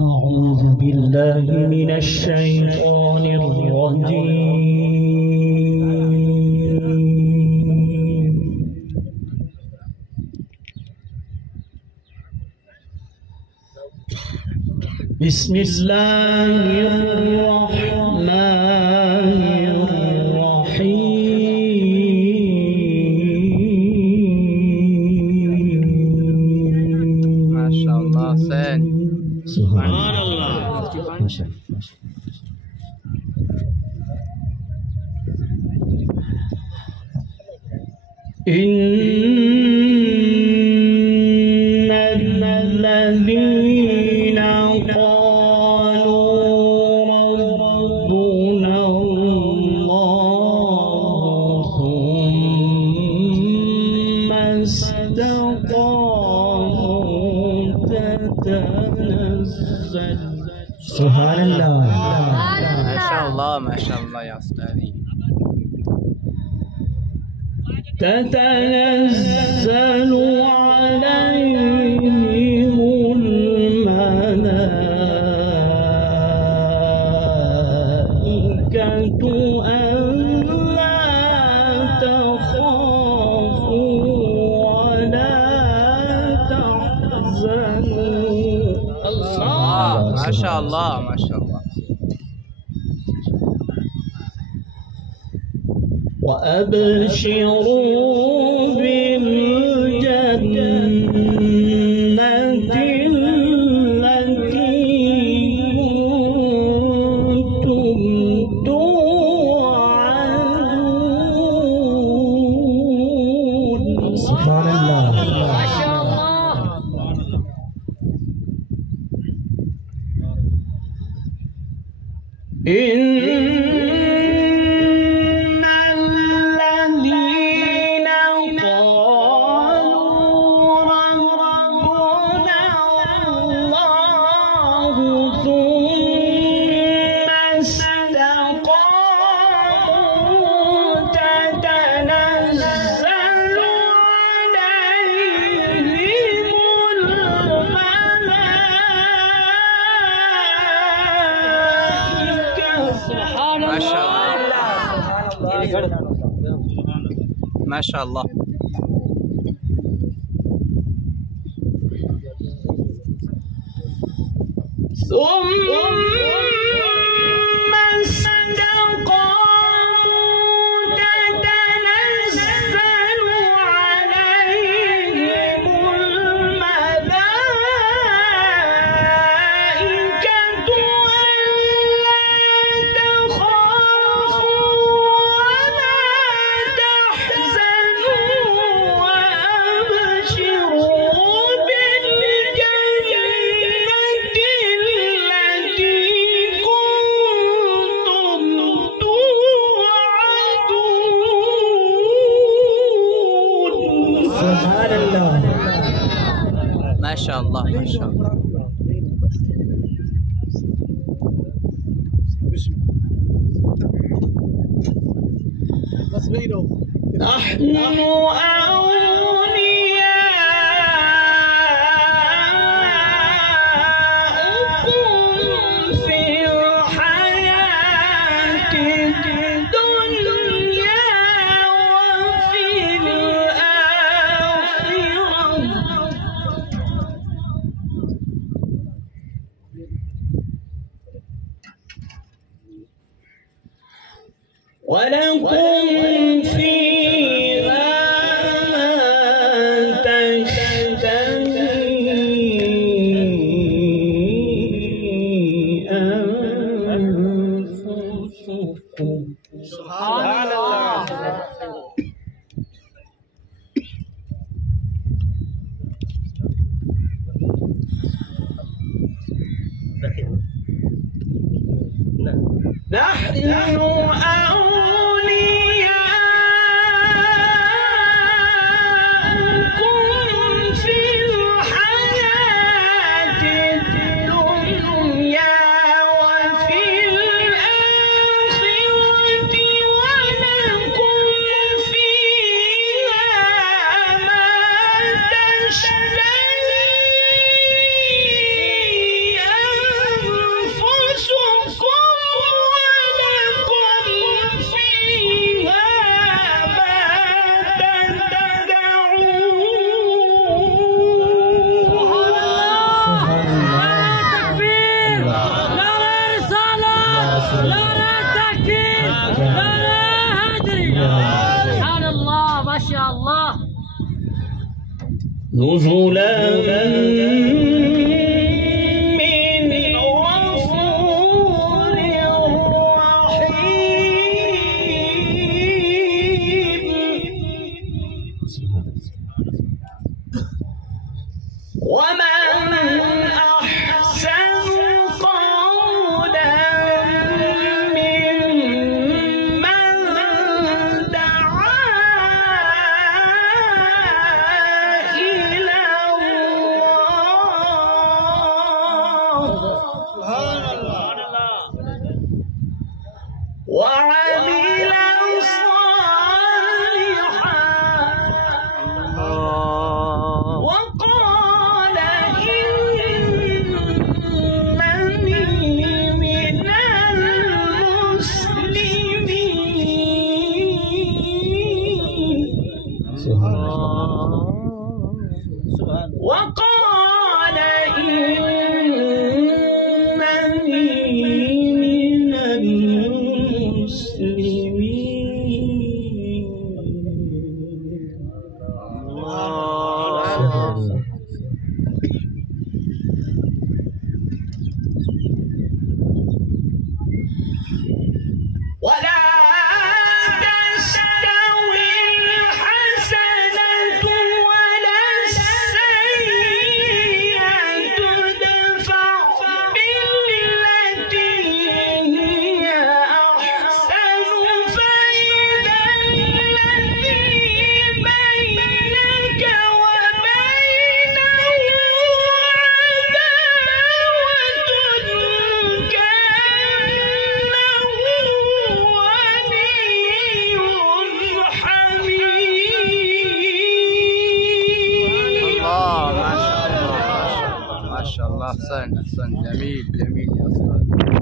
أعوذ بالله من الشيطان الرجيم. بسم الله الرحمن الرحيم. ما شاء الله ثاني. سبحان الله. ما شاء الله. إن الذين قالوا ربنا الله ثم استقاموا تتنزل. سبحان الله. ما شاء الله ما شاء الله يا أستاذي. تتنزل عليهم الملائكة ألا تخافوا ولا تحزنوا. الله ما شاء الله ما شاء الله. وأبشروا بالجنة التي كنتم توعدون. سبحان الله. ما شاء الله. ما شاء الله. ثم استقاموا تتنزل عليهم الملائكة ألا تخافوا ولا تحزنوا وأبشروا بالجنة التي كنتم توعدون. سبحان الله. ما شاء الله ما شاء الله. نحن أولياؤكم في الحياة الدنيا وفي الآخرة ولكم فيها ما تشتهي أنفسكم. سبحان الله. نحن أولياؤكم في الحياة الدنيا وفي الآخرة ولكم فيها ما تشتهي نزلا من غفور رحيم ومن أحسن قولا ممن دعا إلى الله وعمل صالحا وقال إنني من المسلمين وقال إنني من المسلمين ولا تستوي الحسنة ولا السيئة ادفع بالتي هي أحسن فإذا الذي بينك وبينه عداوة كأنه ولي حميم. الله ما شاء الله ما شاء الله، أحسن أحسن، جميل جميل يا أستاذ.